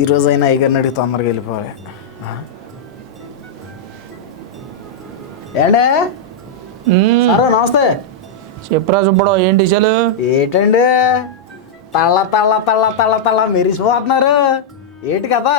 ఈ రోజైనా అయ్యగారిని అడిగి తొందరగా వెళ్ళిపోవాలి. ఏండే సార్ నమస్తే. చెప్పురా సుబ్బడు, ఏంటి విషయాలు? ఏంటండి తళ్ళ తళ్ళ తళ్ళ తళ్ళ తళ్ళ మెరిసిపోతున్నారు, ఏంటి కదా?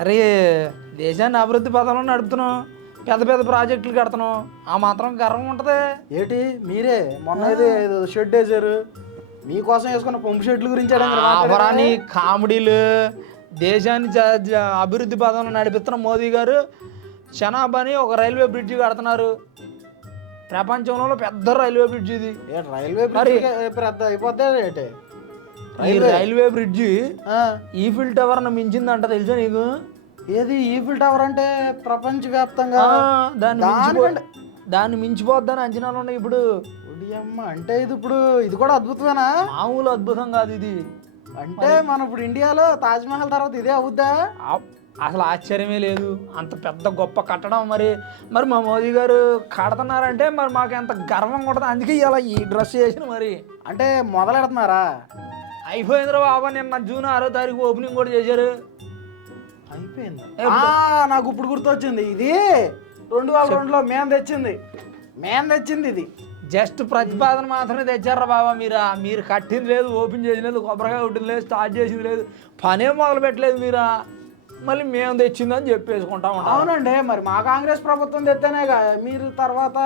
అరే, దేశాన్ని అభివృద్ధి పథంలో నడుపుతున్నాం, పెద్ద పెద్ద ప్రాజెక్టులు కడుతున్నాం, ఆ మాత్రం గర్వం ఉంటుంది. ఏంటి మీరే మొన్న ఏదో షెడ్ వేసారు, మీకోసం వేసుకున్న పంపు షెడ్ల గురించి అవరాని కామెడీలు. దేశాన్ని అభివృద్ధి పథంలో నడిపిస్తున్న మోదీ గారు షనాబ్ అని ఒక రైల్వే బ్రిడ్జి కడుతున్నారు. ప్రపంచంలో పెద్ద రైల్వే బ్రిడ్జ్ ఇది. రైల్వే పెద్ద అయిపోద్ది ఏంటి? ఈ రైల్వే బ్రిడ్జి ఈఫిల్ టవర్ మించిందంట, తెలుసా నీకు? ఏది ఈఫిల్ టవర్ అంటే? ప్రపంచవ్యాప్తంగా దాన్ని మించిపోద్దని అంచనాలు ఉన్నాయి ఇప్పుడు. అంటే ఇది కూడా అద్భుతమేనా? మామూలు అద్భుతం కాదు ఇది. అంటే మన ఇప్పుడు ఇండియాలో తాజ్మహల్ తర్వాత ఇదే అవుద్దా? అసలు ఆశ్చర్యమే లేదు, అంత పెద్ద గొప్ప కట్టడం. మరి మా మోదీ గారు కడుతున్నారంటే మరి మాకు ఎంత గర్వంగా ఉంటుంది. అందుకే ఇలా ఈ డ్రెస్ చేసిన మరి. అంటే మొదలెడుతున్నారా? అయిపోయిందిరా బాబా, నిన్న జూన్ 6వ తారీఖు ఓపెనింగ్ కూడా చేశారు. అయిపోయింది. నాకు ఇప్పుడు గుర్తొచ్చింది, ఇది 2002లో మేము తెచ్చింది ఇది. జస్ట్ ప్రతిపాదన మాత్రమే తెచ్చారా బాబా. మీరు కట్టింది లేదు, ఓపెన్ చేసింది లేదు, కొబ్బరికాయ కొట్టింది లేదు, స్టార్ట్ చేసింది లేదు, పనే మొదలు పెట్టలేదు మీరా. మళ్ళీ మేము తెచ్చిందని చెప్పేసుకుంటాం. అవునండి, మరి మా కాంగ్రెస్ ప్రభుత్వం తెస్తేనే మీరు తర్వాత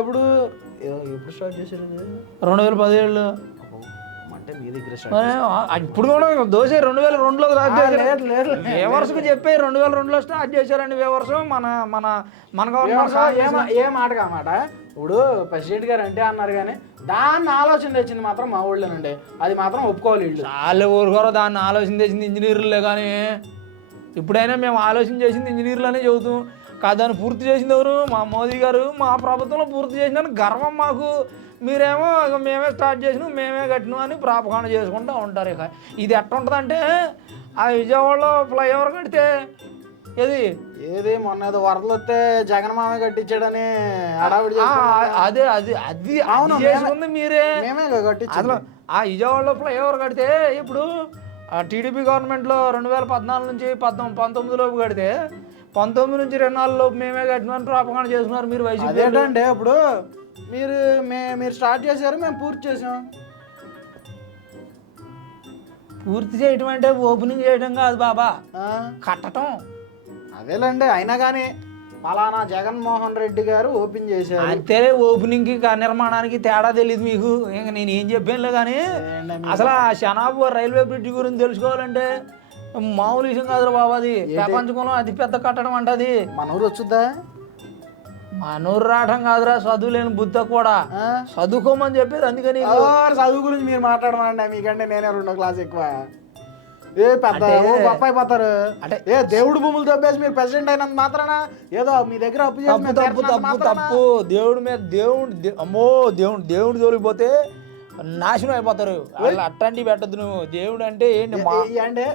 ఎప్పుడు స్టార్ట్ చేశారు? 2017. అంటే మీ దగ్గర ఇప్పుడు కూడా దోశ 2002లో వేవర్స్కు చెప్పి 2002లో స్టార్ట్ చేశారండి. వేవర్స్ మన గవర్నమెంట్ ఏ మాట కామాట. ఇప్పుడు ప్రెసిడెంట్ గారు అంటే అన్నారు, కానీ దాన్ని ఆలోచన తెచ్చింది మాత్రం మా ఊళ్ళోనండి. అది మాత్రం ఒప్పుకోవాలి. వీళ్ళు చాలా ఊరుకోరు, దాన్ని ఆలోచన తెచ్చింది ఇంజనీర్లే. కానీ ఇప్పుడైనా మేము ఆలోచన చేసింది ఇంజనీర్లనే చెబుతాం కాదు. దాన్ని పూర్తి చేసింది ఎవరు? మా మోదీ గారు. మా ప్రభుత్వంలో పూర్తి చేసిన గర్వం మాకు. మీరేమో మేమే స్టార్ట్ చేసినాం, మేమే కట్టినాం అని ప్రాపకాండ చేసుకుంటూ ఉంటారు. ఇక ఇది ఎట్లా ఉంటుందంటే, ఆ విజయవాడలో ఫ్లైఓవర్ కడితే ఏది మొన్న ఏదో వరదలు వస్తే జగన్ మామే కట్టించాడని హడావిడి. అదే అది అది అవును చేసుకుంది మీరే, మేమే కట్టించాం. అసలు ఆ విజయవాడలో ఫ్లైఓవర్ కడితే ఇప్పుడు టీడీపీ గవర్నమెంట్లో 2014 నుంచి 19లోపు కడితే 19 నుంచి 24 లోపు మేమే కట్టినామని ప్రాపకాండ చేస్తున్నారు మీరు. వైసీపీ ఏంటంటే ఇప్పుడు మీరు స్టార్ట్ చేశారు, మేము పూర్తి చేసాం. పూర్తి చేయటం అంటే ఓపెనింగ్ చేయడం కాదు బాబా, కట్టడం. అదేలేండి, అయినా కానీ పలానా జగన్మోహన్ రెడ్డి గారు ఓపెన్ చేశారు అంతే. ఓపెనింగ్కి నిర్మాణానికి తేడా తెలియదు మీకు. ఇంకా నేను ఏం చెప్పానులే. కానీ అసలు ఆ షనాబ్ రైల్వే బ్రిడ్జ్ గురించి తెలుసుకోవాలంటే మామూలు విషయం కాదురా బాబా. అది ప్రపంచంలో అతి పెద్ద కట్టడం అంట. అది మన ఊరు వచ్చుద్దా? మనూరు రావడం కాదురా, చదువులేని బుద్ధ కూడా చదువుకోమని చెప్పేది. అందుకని చదువు గురించి మీరు మాట్లాడమండి, మీకంటే నేనే 2వ క్లాస్ ఎక్కువ. పెద్ద గొప్ప అయిపోతారు అంటే దేవుడు భూములు తప్పేసి మీరు ప్రెసిడెంట్ అయినంత మాత్రాన ఏదో మీ దగ్గర అప్పు చేసి తప్పు. దేవుడి మీద దేవుడు జోలిపోతే నాశనం అయిపోతారు. అట్లాంటివి పెట్టద్దు నువ్వు. దేవుడు అంటే ఏంటి అంటే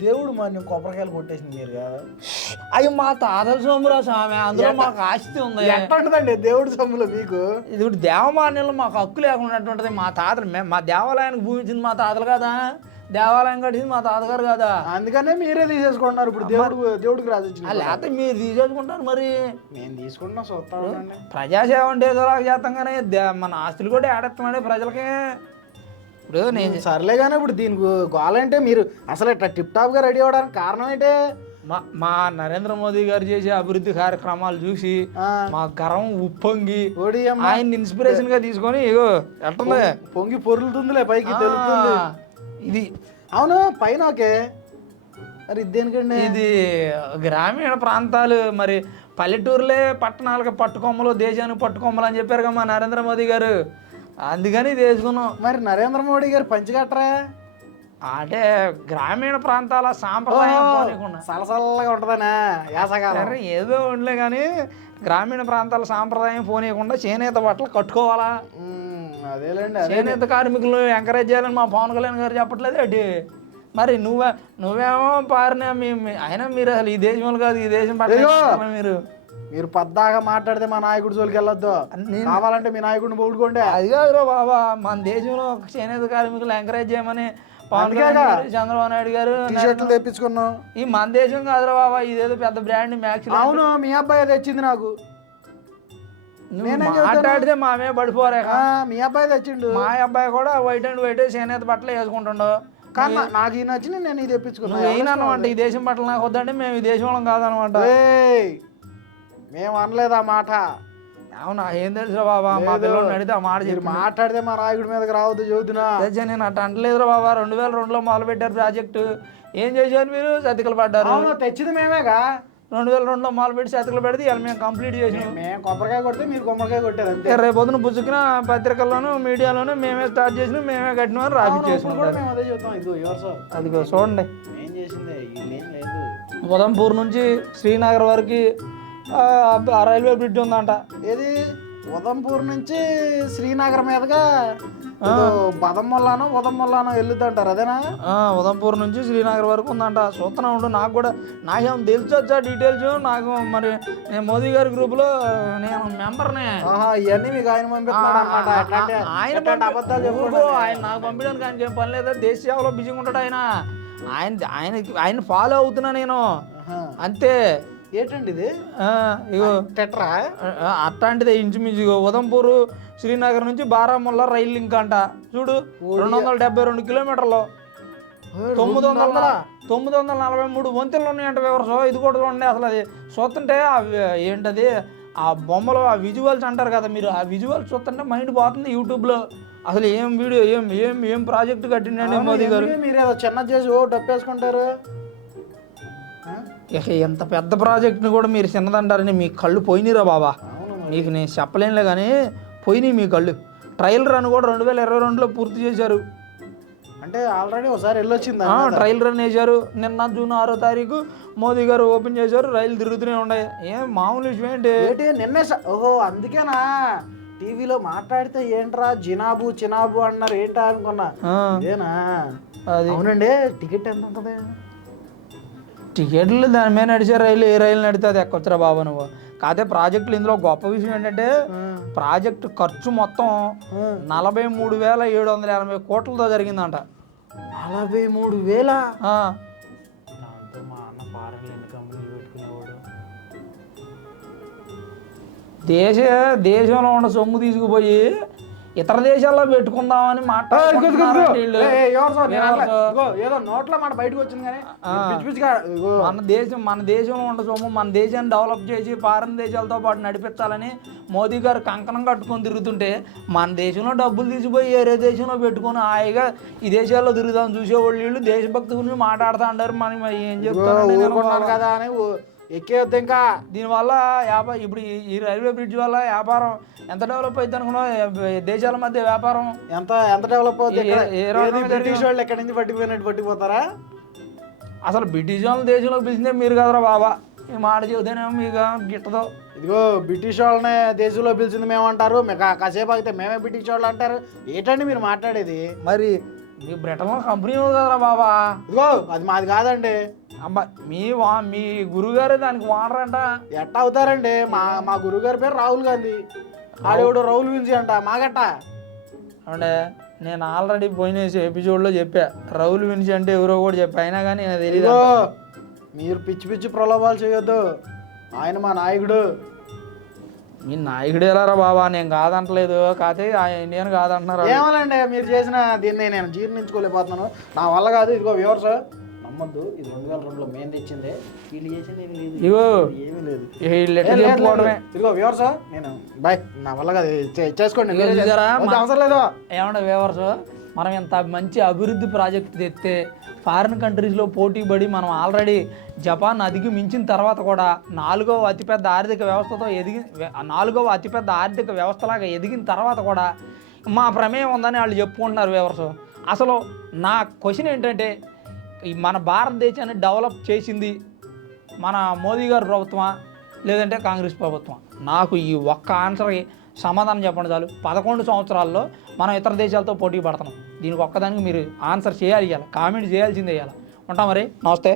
దేవుడు మరి కొబ్బరికాయలు కొట్టేసింది మీరు కదా? అవి మా తాతల సొమ్మురా స్వామి, అందులో మాకు ఆస్తి ఉంది. ఎట్లా ఉంటుందండి దేవుడి సొమ్ములు మీకు? ఇప్పుడు దేవమాన్యంలో మాకు హక్కు లేకుండా ఉంటుంది. మా తాతలు మా దేవాలయానికి భూమి ఇచ్చింది మా తాతలు కదా, దేవాలయం కట్టింది మా తాతగారు కదా. అందుకనే మీరే తీసేసుకుంటున్నారు ఇప్పుడు. దేవుడికి రాజు లేకపోతే మీరు తీసేసుకుంటారు. మరి మేము తీసుకుంటున్నాం, చూస్తాం. ప్రజాసేవ అంటే ఏదోలాగా చేస్తాం, కానీ మన ఆస్తులు కూడా ఏడెత్తామండి ప్రజలకే. ఇప్పుడు నేను సర్లే కానీ ఇప్పుడు దీనికి గోలంటే మీరు అసలు ఇట్లా టిప్ టాప్ గా రెడీ అవ్వడానికి కారణం ఏంటి? మా నరేంద్ర మోదీ గారు చేసే అభివృద్ధి కార్యక్రమాలు చూసి మా గర్వం ఉప్పొంగి ఆయన ఇన్స్పిరేషన్ గా తీసుకొని ఇగో ఎట్టుంది పొంగి పొరులుతుందిలే పైకి తెలుస్తుంది. ఇది అవును పైన ఓకే, మరి దేనికండి? ఇది గ్రామీణ ప్రాంతాలు, మరి పల్లెటూరులే పట్టణాలకు పట్టుకొమ్మలు, దేశానికి పట్టుకొమ్మలు అని చెప్పారు కదా మా నరేంద్ర మోదీ గారు. అందుకని ఇది వేసుకున్నాం. మరి నరేంద్ర మోడీ గారు పంచికట్టరా? అంటే గ్రామీణ ప్రాంతాల సాంప్రదాయం సలసల్లగా ఉంటుందనా యాసగాలం? ఏదో ఉండలే కానీ గ్రామీణ ప్రాంతాల సాంప్రదాయం పోనీయకుండా చేనేత బట్టలు కట్టుకోవాలా. అదేలేండి, చేనేత కార్మికులు ఎంకరేజ్ చేయాలని మా పవన్ కళ్యాణ్ గారు చెప్పట్లేదు అటు. మరి నువ్వేమో పారిన అయినా మీరు అసలు ఈ దేశంలో కాదు, ఈ దేశం పట్ల మీరు పద్దాగా మాట్లాడితే మా నాయకుడి జోలికి వెళ్ళొద్దు. కావాలంటే మీ నాయకుడిని పొగుడుకోండి. అది కాదురా బాబా, మన దేశంలో చేనేత కార్మికులు ఎంకరేజ్ చేయమని పవన్ కళ్యాణ్ గారు, చంద్రబాబు నాయుడు గారు టీ షర్ట్లు తెప్పించుకున్నాం. ఈ మన దేశం కాదురా బాబా, ఇదేదో పెద్ద బ్రాండ్ మ్యాక్స్. అవును, మీ అబ్బాయి తెచ్చింది నాకు. మాట్లాడితే మామే పడిపోరే. మీ అబ్బాయి తెచ్చిండు. మా అబ్బాయి కూడా వైట్ అండ్ వైట్ చేనేత బట్టలు వేసుకుంటుండో. కానీ నాకు ఈ నచ్చింది, నేను ఇది తెప్పించుకున్నాను. ఏనమాట ఈ దేశం బట్టలు నాకు వద్దంటే మేము ఈ దేశం వాళ్ళం కాదనమాట. మేము అనలేదు ఆ మాట. అవునా, ఏం తెలుసురా బాబా, మా పిల్లలు అడిగితే ఆ మాట చెప్పి మాట్లాడితే మా నాయకుడి మీదకి రావద్దు చదువుతున్నా. నేను అట్లా అంటలేదురా బాబా. 2002లో మొదలు పెట్టారు ప్రాజెక్టు. ఏం చేశారు మీరు? సతికలు పడ్డారు. తెచ్చింది మేమేగా. 2002లో మొదలు పెట్టి సతికలు పెడితే ఇలా మేము కంప్లీట్ చేసినాం. మేము కొబ్బరికాయ కొడితే మీరు కొబ్బరికాయ కొట్టారు అంతే. రేపు పొద్దున పుచ్చుకున్న పత్రికల్లోనూ మీడియాలోనూ మేమే స్టార్ట్ చేసినాం, మేమే కట్టిన రాపించేసుకుంటారు. అదిగో చూడండి, ఏం చేసింది ఏం లేదు. ఉదంపూర్ నుంచి శ్రీనగర్ వరకు రైల్వే బ్రిడ్జ్ ఉందంట. ఏది ఉదంపూర్ నుంచి శ్రీనగర్ మీదుగా ఉదంపూర్లానో వెళ్ళుద్దంటారు, అదేనా? ఉదంపూర్ నుంచి శ్రీనగర్ వరకు ఉందంట. చూస్తూనే ఉండు. నాకు కూడా నాకేం తెలుసొచ్చా డీటెయిల్స్. నాకు మరి నేను మోదీ గారి గ్రూప్లో నేను మెంబర్నే. ఇవన్నీ మీకు ఆయన ఆయన నాకు పంపించడానికి ఆయనకి ఏం పని లేదా, దేశ సేవలో బిజీగా ఉంటాడు ఆయన. ఆయన ఫాలో అవుతున్నా నేను అంతే. ఏంటండి ఇది? ఇగో టెట్రా అట్లాంటిదే ఇంచుమించుగా. ఉదంపూర్ శ్రీనగర్ నుంచి బారాముల్లా రైలు లింక్ అంట. చూడు, 272 కిలోమీటర్లు, 943 వంతెనలు ఉన్నాయంట. వివరసో ఇది కూడా చూడండి. అసలు అది చూస్తుంటే ఏంటది ఆ బొమ్మలు, ఆ విజువల్స్ అంటారు కదా మీరు, ఆ విజువల్స్ చూస్తుంటే మైండ్ పోతుంది యూట్యూబ్లో. అసలు ఏం వీడియో, ఏం ప్రాజెక్ట్ కట్టిండండి మోదీ గారు. మీరు ఏదో చిన్న చేసి డప్పేసుకుంటారు. ఇక ఎంత పెద్ద ప్రాజెక్ట్ని కూడా మీరు చిన్నదంటారని మీ కళ్ళు పోయినరా బాబా. మీకు నేను చెప్పలేనులే కానీ పోయినాయి మీ కళ్ళు. ట్రయల్ రన్ కూడా 2022లో పూర్తి చేశారు. అంటే ఆల్రెడీ ఒకసారి వెళ్ళొచ్చింది. ట్రయల్ రన్ వేశారు. నిన్న జూన్ 6వ తారీఖు మోదీ గారు ఓపెన్ చేశారు. రైలు తిరుగుతూనే ఉన్నాయి. ఏం మామూలు విషయం ఏంటి? నిన్నే అందుకేనా టీవీలో మాట్లాడితే ఏంట్రా చినాబు అన్నారు, ఏంటా అనుకున్నా. అదేనా? అది అవునండి. టికెట్ ఎంత ఉంటుంది? టికెట్లు దాని మీద నడిచే రైలు ఏ రైలు నడితే అది ఎక్కొచ్చరా బాబా నువ్వు. కాకపోతే ప్రాజెక్టులు ఇందులో గొప్ప విషయం ఏంటంటే ప్రాజెక్టు ఖర్చు మొత్తం 43,780 కోట్లతో జరిగిందంట. 43,000? దేశంలో ఉన్న సొమ్ము తీసుకుపోయి ఇతర దేశాల్లో పెట్టుకుందామని ఏదో నోట్లో మాట బయటకు వచ్చింది కానీ మన దేశంలో ఉన్న సొమ్ము మన దేశాన్ని డెవలప్ చేసి ఫారెన్ దేశాలతో పాటు నడిపించాలని మోదీ గారు కంకణం కట్టుకొని తిరుగుతుంటే మన దేశంలో డబ్బులు తీసిపోయి వేరే దేశంలో పెట్టుకొని హాయిగా ఈ దేశాల్లో తిరుగుదాం చూసేవాళ్ళు. వీళ్ళు దేశభక్తి గురించి మాట్లాడుతూ ఉంటారు. మనం ఏం చెప్తాను కదా అని ఎక్కేయొద్దు. ఇంకా దీనివల్ల ఇప్పుడు ఈ రైల్వే బ్రిడ్జ్ వల్ల వ్యాపారం ఎంత డెవలప్ అవుతుంది అనుకున్నావు? దేశాల మధ్య వ్యాపారం ఎంత డెవలప్ అవుతుంది? బ్రిటిష్ వాళ్ళు ఎక్కడి నుంచి పట్టిపోయినట్టు పట్టిపోతారా? అసలు బ్రిటిష్ వాళ్ళని దేశంలోకి పిలిచిందే మీరు కదరా బాబా. ఈ మాట చెబుతేనేమో మీకు గిట్టదు. ఇదిగో బ్రిటిష్ వాళ్ళనే దేశంలో పిలిచింది మేమంటారు, కాసేపు అయితే మేమే బ్రిటిష్ వాళ్ళు అంటారు. ఏంటండి మీరు మాట్లాడేది? మరి మీ బ్రిటన్లో కంపెనీ ఉంది కదరా బాబా. ఇదిగో అది మాది కాదండి. అబ్బా మీ గురుగారే దానికి ఓనర్ అంట. ఎట్టా అవుతారండి? మా గురుగారి పేరు రాహుల్ గాంధీ. ఆడేవాడు రాహుల్ విన్సీ అంట. మాగట్ట అంటే నేను ఆల్రెడీ పోయిన ఎపిసోడ్లో చెప్పా రాహుల్ విన్సీ అంటే ఎవరో కూడా చెప్పా, అయినా కానీ నాకు తెలియదు. మీరు పిచ్చి ప్రలోభాలు చేయొద్దు. ఆయన మా నాయకుడు. మీ నాయకుడు ఎలారా బాబా? నేను కాదంటలేదు, కాకపోతే నేను కాదంటున్నారు. ఏమోనండి, మీరు చేసిన దీన్ని నేను జీర్ణించుకోలేకపోతున్నాను. నా వల్ల కాదు. ఇదిగో వ్యూవర్స్ నమ్మద్దు, ఇది 2002లో మేము తెచ్చిందే. వీళ్ళు చేసింది ఏమీ లేదు. ఇదిగో వ్యూవర్స్, నేను బాయ్, నా వల్ల కాదు, చేసుకోండి. అవసరం లేదు. ఏమన్నా వ్యూవర్స్, మనం ఇంత మంచి అభివృద్ధి ప్రాజెక్ట్ తెస్తే ఫారిన్ కంట్రీస్లో పోటీ పడి మనం ఆల్రెడీ జపాన్ అధిగమించిన తర్వాత కూడా 4వ అతిపెద్ద ఆర్థిక వ్యవస్థలాగా ఎదిగిన తర్వాత కూడా మా ప్రమేయం ఉందని వాళ్ళు చెప్పుకుంటున్నారు వ్యూవర్స్. అసలు నా క్వశ్చన్ ఏంటంటే, మన భారతదేశాన్ని డెవలప్ చేసింది మన మోదీ గారి ప్రభుత్వమా లేదంటే కాంగ్రెస్ ప్రభుత్వం? నాకు ఈ ఒక్క ఆన్సర్కి సమాధానం చెప్పండి చాలు. 11 సంవత్సరాల్లో మనం ఇతర దేశాలతో పోటీ పడుతున్నాం. దీనికి ఒక్కదానికి మీరు ఆన్సర్ చేయాలి, కామెంట్ చేయాల్సిందే. ఉంటాం మరి. నమస్తే.